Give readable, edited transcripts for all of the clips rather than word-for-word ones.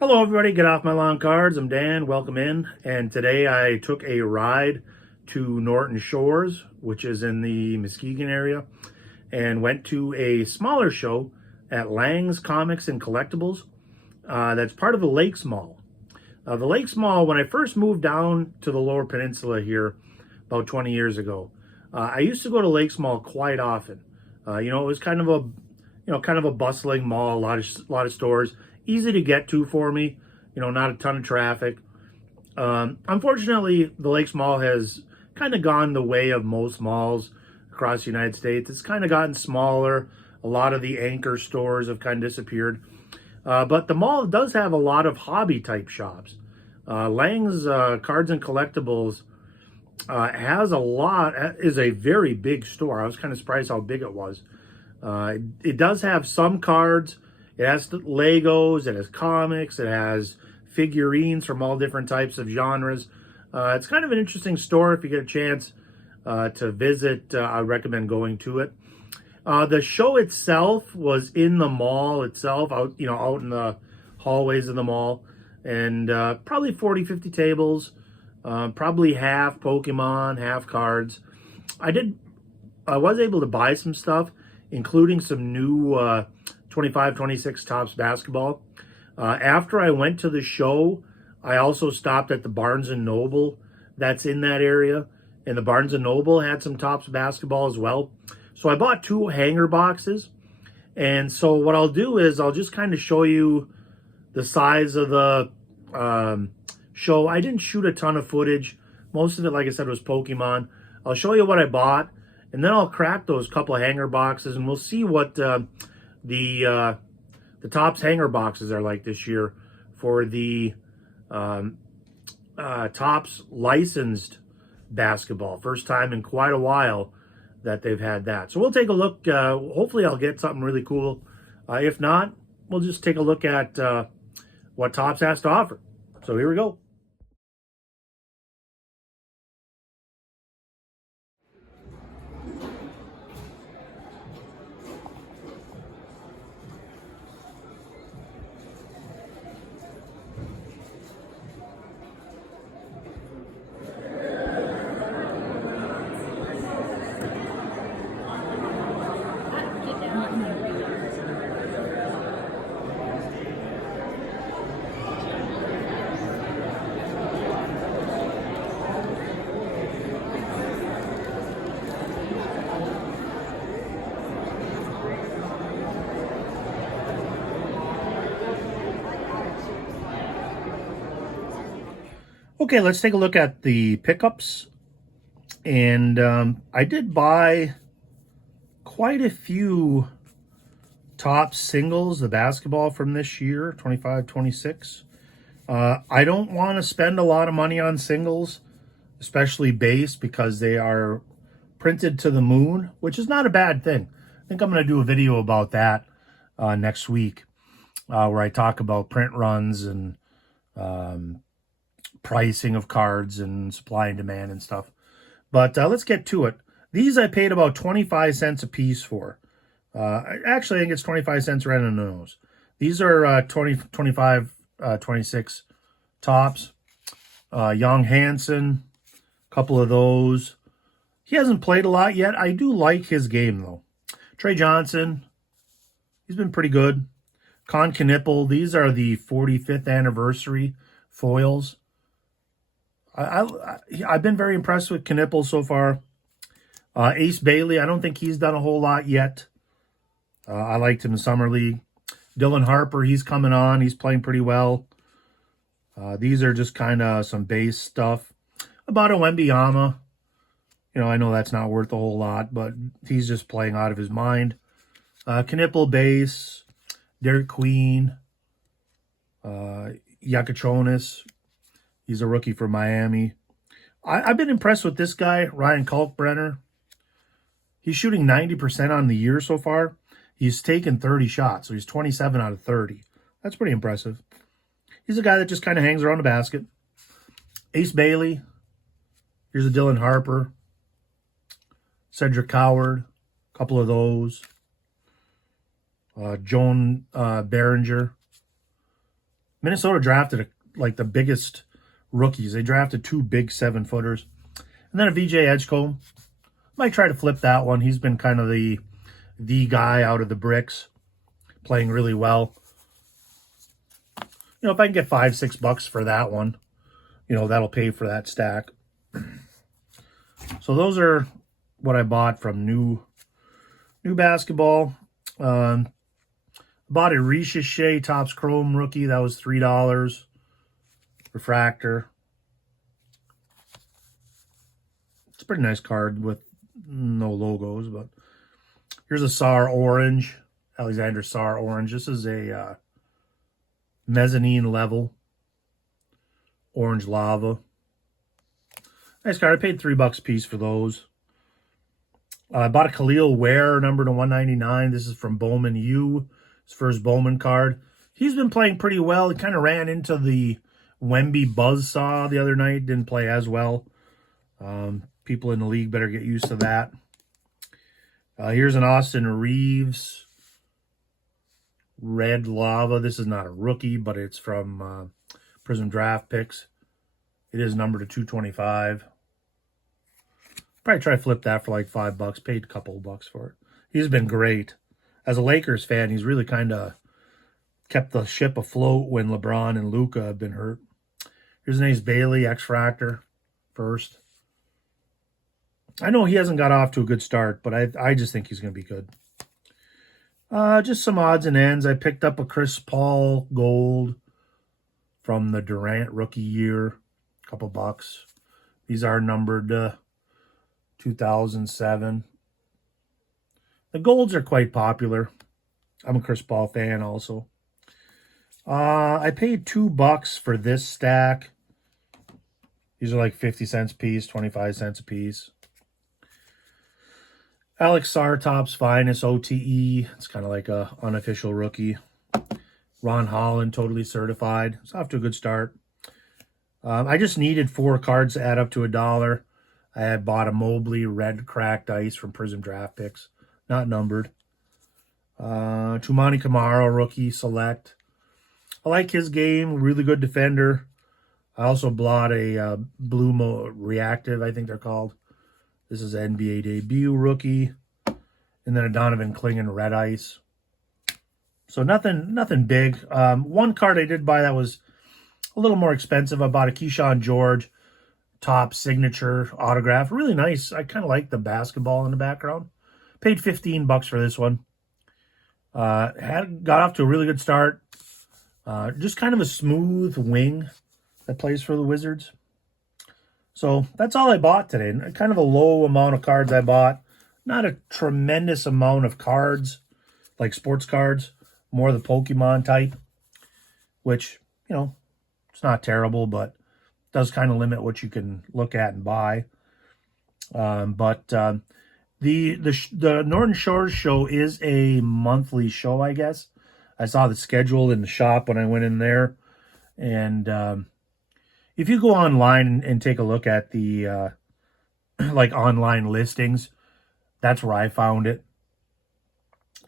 Hello everybody, get off my lawn cards. I'm Dan, welcome in. And today I took a ride to Norton Shores, which is in the Muskegon area, and went to a smaller show at Lang's Comics and Collectibles. That's part of the Lakes Mall. The Lakes Mall, when I first moved down to the Lower Peninsula here about 20 years ago, I used to go to Lakes Mall quite often. It was kind of a bustling mall, a lot of stores, easy to get to for me. Not a ton of traffic. Unfortunately, the Lakes Mall has kind of gone the way of most malls across the United States. It's kind of gotten smaller. A lot of the anchor stores have kind of disappeared. But the mall does have a lot of hobby type shops. Lang's Cards and Collectibles is a very big store. I was kind of surprised how big it was. It does have some cards. It has Legos, it has comics, it has figurines from all different types of genres. It's kind of an interesting store. If you get a chance to visit, I recommend going to it. The show itself was in the mall itself, out in the hallways of the mall, and probably 40, 50 tables, probably half Pokemon, half cards. I was able to buy some stuff, including some new 25, 26 Topps basketball. After I went to the show, I also stopped at the Barnes & Noble that's in that area, and the Barnes & Noble had some Topps basketball as well. So I bought 2 hanger boxes, and so what I'll do is I'll just kind of show you the size of the show. I didn't shoot a ton of footage. Most of it, like I said, was Pokemon. I'll show you what I bought, and then I'll crack those couple of hanger boxes, and we'll see what the Topps hanger boxes are like this year for the Topps licensed basketball. First time in quite a while that they've had that. So we'll take a look. Hopefully I'll get something really cool. If not, we'll just take a look at what Topps has to offer. So here we go. Okay, let's take a look at the pickups. And I did buy quite a few Topps singles, the basketball from this year, 25, 26. I don't want to spend a lot of money on singles, especially base, because they are printed to the moon, which is not a bad thing. I think I'm going to do a video about that next week, where I talk about print runs and pricing of cards and supply and demand and stuff. But let's get to it. These I paid about 25 cents a piece for. Actually, I think it's 25 cents right on the nose. These are 25, 26 Topps. Young Hansen, a couple of those. He hasn't played a lot yet. I do like his game, though. Trey Johnson, he's been pretty good. Con Knipple, these are the 45th anniversary foils. I've been very impressed with Knipple so far. Ace Bailey, I don't think he's done a whole lot yet. I liked him in Summer League. Dylan Harper, he's coming on. He's playing pretty well. These are just kind of some base stuff. About a Wembanyama. I know that's not worth a whole lot, but he's just playing out of his mind. Knipple base. Derek Queen. Yakachonis. He's a rookie for Miami. I've been impressed with this guy, Ryan Kalkbrenner. He's shooting 90% on the year so far. He's taken 30 shots, so he's 27 out of 30. That's pretty impressive. He's a guy that just kind of hangs around the basket. Ace Bailey. Here's a Dylan Harper. Cedric Coward. A couple of those. Joan Behringer. Minnesota drafted like the biggest rookies. They drafted 2 big 7-footers. And then a VJ Edgecombe. Might try to flip that one. He's been kind of the guy out of the bricks, playing really well. You know, if I can get $5-6 for that one, you know, that'll pay for that stack. So those are what I bought from new basketball. Bought a Ricochet Topps Chrome rookie. That was $3. Refractor. It's a pretty nice card with no logos, but here's a SAR Orange. Alexander SAR Orange. This is a mezzanine level. Orange Lava. Nice card. I paid $3 a piece for those. I bought a Khalil Ware, number to 199. This is from Bowman U. His first Bowman card. He's been playing pretty well. He kind of ran into the Wemby buzzsaw the other night. Didn't play as well. People in the league better get used to that. Here's an Austin Reeves Red Lava. This is not a rookie, but it's from Prism Draft Picks. It is numbered to 225. Probably try to flip that for like $5. Paid a couple of bucks for it. He's been great. As a Lakers fan, he's really kind of kept the ship afloat when LeBron and Luka have been hurt. Here's an Ace Bailey X-Fractor first. I know he hasn't got off to a good start, but I just think he's going to be good. Just some odds and ends. I picked up a Chris Paul gold from the Durant rookie year. A couple bucks. These are numbered 2007. The golds are quite popular. I'm a Chris Paul fan also. I paid $2 for this stack. These are like 50 cents a piece, 25 cents a piece. Alex Sartop's Finest OTE. It's kind of like a unofficial rookie. Ron Holland, totally certified. It's off to a good start. I just needed 4 cards to add up to $1. I had bought a Mobley Red Cracked Ice from Prism Draft Picks. Not numbered. Tumani Camaro Rookie Select. I like his game. Really good defender. I also bought a Blue Reactive, I think they're called. This is an NBA debut rookie. And then a Donovan Clingan Red Ice. So nothing big. One card I did buy that was a little more expensive. I bought a Keyshawn George top signature autograph. Really nice. I kind of like the basketball in the background. Paid $15 for this one. Got off to a really good start. Just kind of a smooth wing that plays for the Wizards. So that's all I bought today. Kind of a low amount of cards I bought. Not a tremendous amount of cards, like sports cards. More the Pokemon type, which, you know, it's not terrible, but does kind of limit what you can look at and buy. The Norton Shores show is a monthly show, I guess. I saw the schedule in the shop when I went in there. And if you go online and take a look at the like online listings, that's where I found it.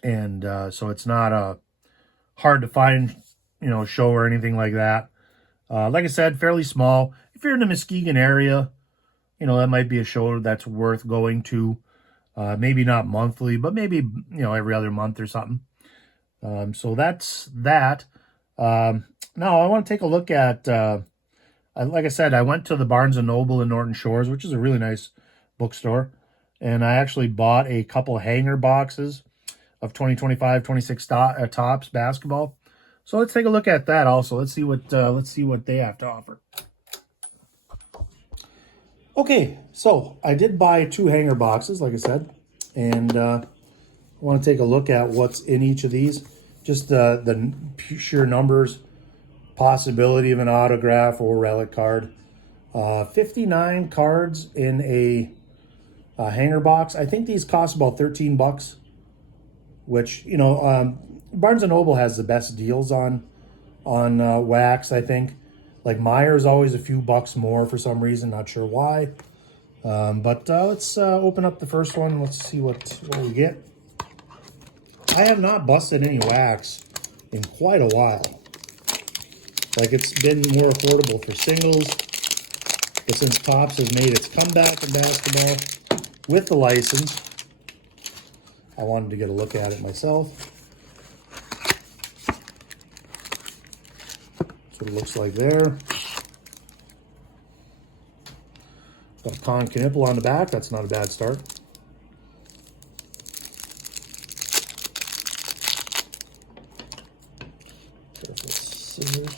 And so it's not a hard to find, you know, show or anything like that. Like I said, fairly small. If you're in the Muskegon area, you know, that might be a show that's worth going to. Maybe not monthly, but maybe, you know, every other month or something. So that's that. Now I want to take a look at, like I said, I went to the Barnes & Noble in Norton Shores, which is a really nice bookstore. And I actually bought a couple hanger boxes of 2025-26 Topps basketball. So let's take a look at that also. Let's see what they have to offer. Okay, so I did buy 2 hanger boxes, like I said, and I want to take a look at what's in each of these. Just the sheer numbers, possibility of an autograph or relic card. 59 cards in a hanger box. I think these cost about $13, which, you know, Barnes & Noble has the best deals on wax, I think. Like Meyer's always a few bucks more for some reason, not sure why. But let's open up the first one. Let's see what we get. I have not busted any wax in quite a while. Like, it's been more affordable for singles. But since Topps has made its comeback in basketball with the license, I wanted to get a look at it myself. That's what it looks like there. Got a Con Knipple on the back. That's not a bad start. Careful scissors.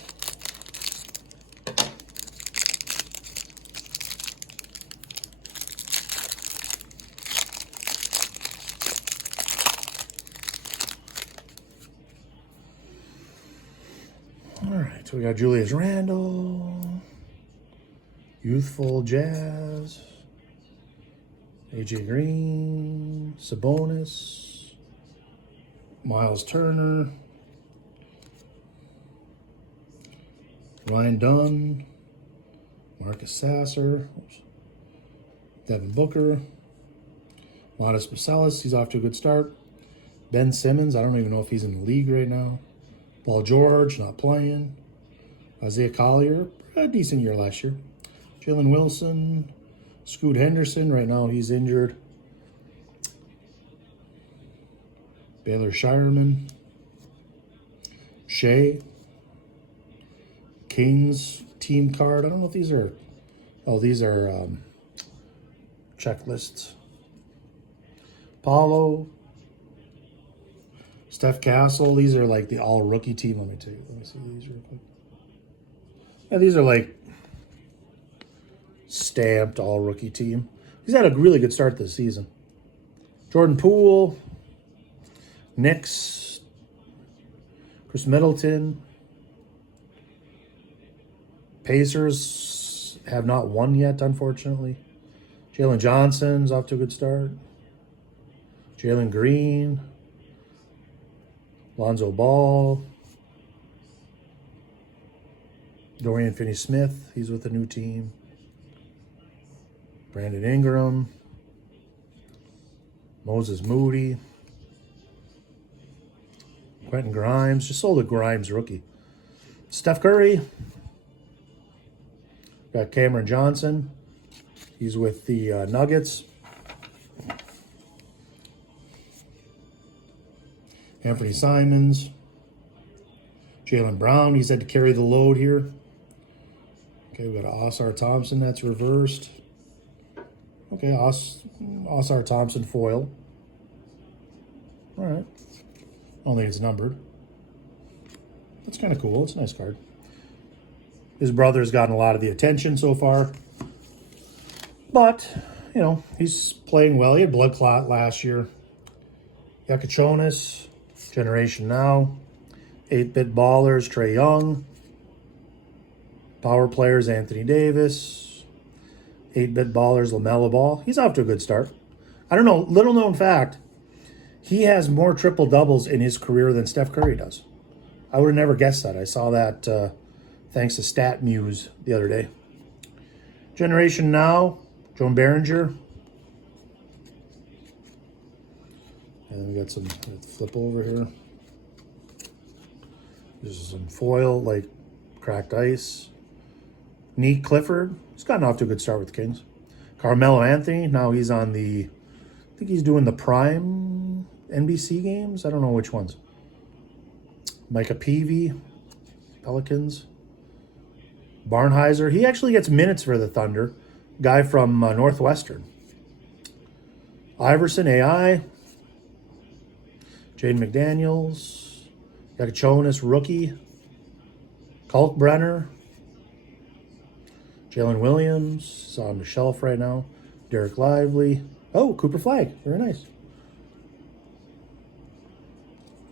All right, so we got Julius Randle, Youthful Jazz, AJ Green, Sabonis, Miles Turner, Ryan Dunn, Marcus Sasser, Devin Booker, Modest Basalis, he's off to a good start. Ben Simmons, I don't even know if he's in the league right now. Paul George, not playing. Isaiah Collier, a decent year last year. Jalen Wilson, Scoot Henderson, right now he's injured. Baylor Shireman, Shea, Kings team card. I don't know if these are, oh, these are checklists. Paulo, Steph Castle, these are like the all rookie team. Let me see these real quick. Yeah, these are like stamped all rookie team. He's had a really good start this season. Jordan Poole, Knicks, Chris Middleton. Pacers have not won yet, unfortunately. Jalen Johnson's off to a good start. Jalen Green, Lonzo Ball, Dorian Finney-Smith, he's with a new team. Brandon Ingram, Moses Moody, Quentin Grimes, just sold a Grimes rookie. Steph Curry, got Cameron Johnson, he's with the Nuggets. Anthony Simons, Jaylen Brown, he's had to carry the load here. Okay, we got Osar Thompson, that's reversed. Okay, Osar Thompson foil. All right, I don't think it's numbered. That's kind of cool, it's a nice card. His brother's gotten a lot of the attention so far. But, you know, he's playing well. He had blood clot last year. Yakachonis, Generation Now, 8-Bit Ballers, Trae Young, Power Players, Anthony Davis, 8-Bit Ballers, LaMelo Ball. He's off to a good start. I don't know, little known fact, he has more triple-doubles in his career than Steph Curry does. I would have never guessed that. I saw that thanks to Stat Muse the other day. Generation Now, Joan Behringer. And we got some, flip over here. This is some foil, like cracked ice. Neat Clifford. He's gotten off to a good start with the Kings. Carmelo Anthony. Now he's on the, I think he's doing the Prime NBC games. I don't know which ones. Micah Peavy, Pelicans. Barnheiser. He actually gets minutes for the Thunder. Guy from Northwestern. Iverson, AI. Jaden McDaniels, Yakachonis, rookie. Kalkbrenner, Jalen Williams, is on the shelf right now. Derek Lively. Oh, Cooper Flag, very nice.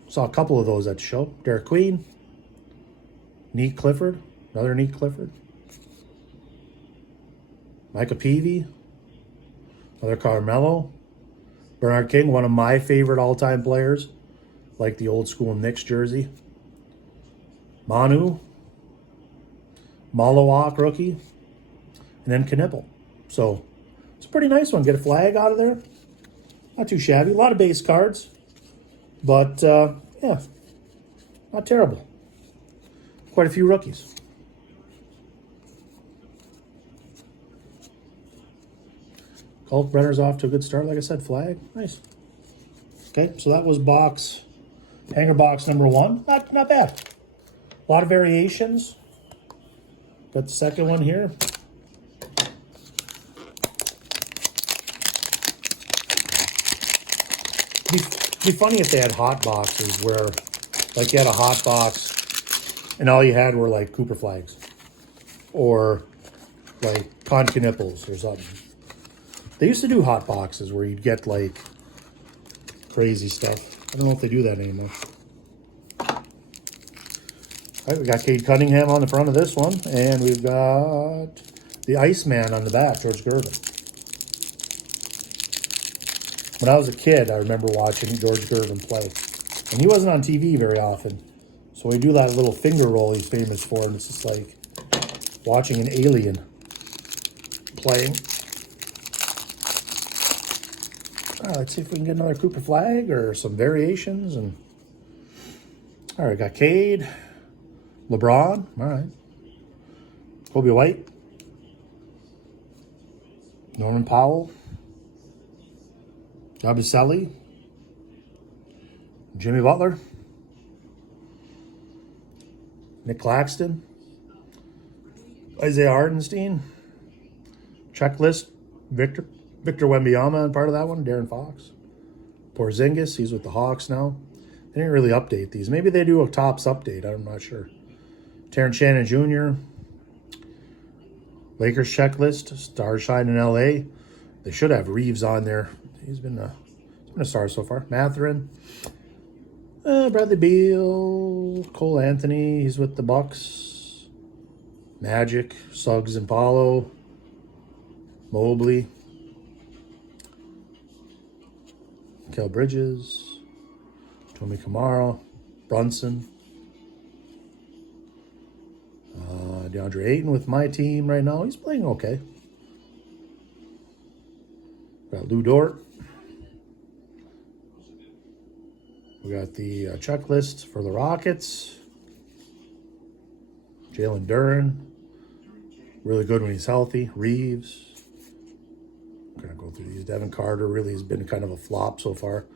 Saw a couple of those at the show. Derek Queen, Neat Clifford, another Neat Clifford. Micah Peavy, another Carmelo. Bernard King, one of my favorite all-time players. Like the old school Knicks jersey. Manu. Malawak rookie. And then Knipple. So, it's a pretty nice one. Get a flag out of there. Not too shabby. A lot of base cards. But, yeah. Not terrible. Quite a few rookies. Kalkbrenner's off to a good start. Like I said, flag. Nice. Okay, so that was hanger box number 1. Not bad. A lot of variations. Got the second one here. It'd be funny if they had hot boxes where, like, you had a hot box and all you had were, like, Cooper flags. Or, like, Concha nipples or something. They used to do hot boxes where you'd get, like, crazy stuff. I don't know if they do that anymore. All right, we got Cade Cunningham on the front of this one. And we've got the Iceman on the back, George Gervin. When I was a kid, I remember watching George Gervin play. And he wasn't on TV very often. So we do that little finger roll he's famous for. And it's just like watching an alien playing. All right, let's see if we can get another Cooper flag or some variations. And all right, got Cade, LeBron. All right. Kobe White. Norman Powell. Yabusele, Jimmy Butler, Nick Claxton, Isaiah Hartenstein, checklist, Victor Wembanyama, and part of that one, Darren Fox, Porzingis, he's with the Hawks now. They didn't really update these. Maybe they do a tops update, I'm not sure. Terrence Shannon Jr., Lakers checklist, star shine in LA. They should have Reeves on there. He's been a star so far. Mathurin, Bradley Beal, Cole Anthony. He's with the Bucks. Magic, Suggs and Paulo, Mobley, Kel Bridges, Tommy Kamara, Brunson, DeAndre Ayton with my team right now. He's playing okay. Got Lou Dort. We got the checklist for the Rockets. Jalen Duren. Really good when he's healthy. Reeves. I'm going to go through these. Devin Carter really has been kind of a flop so far.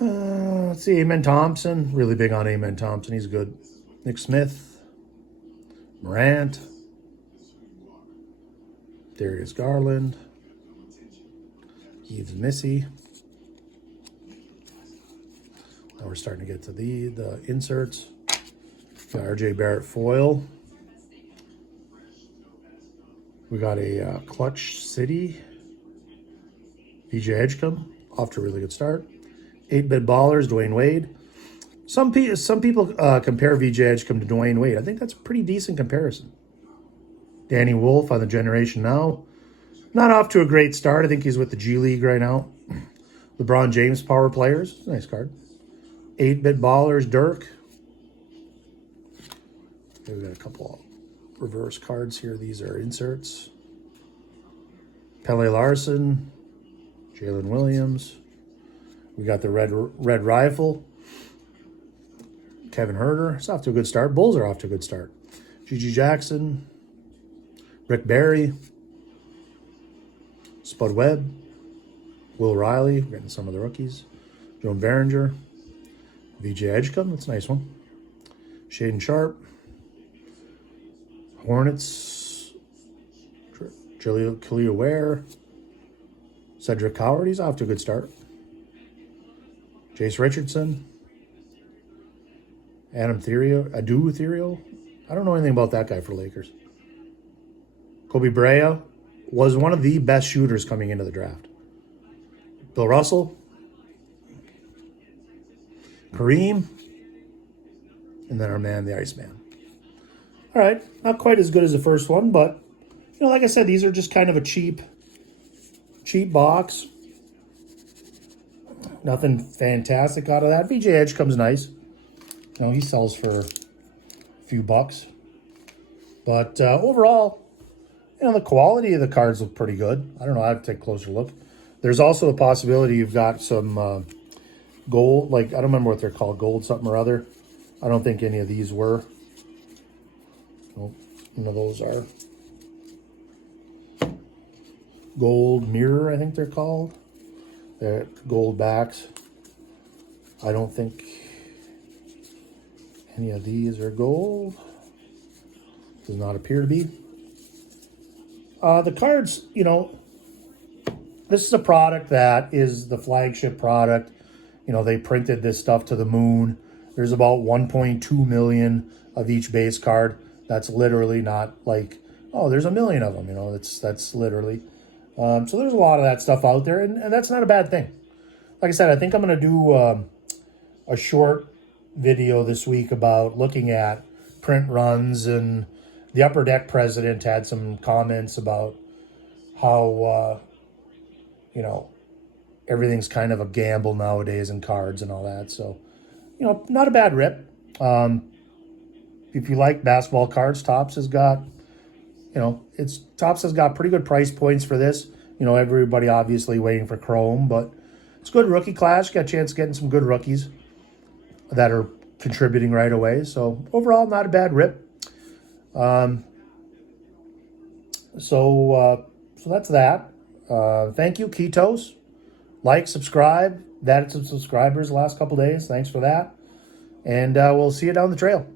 Let's see. Amen Thompson. Really big on Amen Thompson. He's good. Nick Smith. Morant. Darius Garland. Yves Missy. Now we're starting to get to the inserts. Got RJ Barrett foil. We got a Clutch City. VJ Edgecombe, off to a really good start. 8-bit ballers, Dwayne Wade. Some people compare VJ Edgecombe to Dwayne Wade. I think that's a pretty decent comparison. Danny Wolf on the Generation Now. Not off to a great start. I think he's with the G League right now. LeBron James power players. Nice card. 8-bit ballers, Dirk. Okay, we got a couple of reverse cards here. These are inserts. Pele Larson, Jalen Williams. We got the red rifle. Kevin Herter. It's off to a good start. Bulls are off to a good start. Gigi Jackson. Rick Barry. Spud Webb. Will Riley. We're getting some of the rookies. Joan Behringer. VJ Edgecombe. That's a nice one. Shaden Sharp. Hornets. Khalil Ware. Cedric Howard. He's off to a good start. Jace Richardson. Adu Ethereal. I don't know anything about that guy for Lakers. Kobe Brea was one of the best shooters coming into the draft. Bill Russell. Kareem. And then our man, the Iceman. All right. Not quite as good as the first one, but, like I said, these are just kind of a cheap box. Nothing fantastic out of that. VJ Edgecome's nice. He sells for a few bucks. But overall, the quality of the cards look pretty good. I don't know. I have to take a closer look. There's also a possibility you've got some gold. I don't remember what they're called. Gold something or other. I don't think any of these were. Nope. None of those are. gold mirror, I think they're called. They're gold backs. I don't think any of these are gold. Does not appear to be. The cards, you know, this is a product that is the flagship product. You know, they printed this stuff to the moon. There's about 1.2 million of each base card. That's literally not like, oh, there's a million of them. You know, that's literally. So there's a lot of that stuff out there, and that's not a bad thing. Like I said, I think I'm going to do a short video this week about looking at print runs, and the Upper Deck president had some comments about how, you know, everything's kind of a gamble nowadays in cards and all that. So, you know, not a bad rip. If you like basketball cards, Topps has got, you know, Topps has got pretty good price points for this. You know, everybody obviously waiting for Chrome, but it's a good rookie class. You got a chance of getting some good rookies that are contributing right away. So overall, not a bad rip. So that's that. Thank you, Ketos. Like, subscribe. Added some subscribers the last couple days. Thanks for that. And we'll see you down the trail.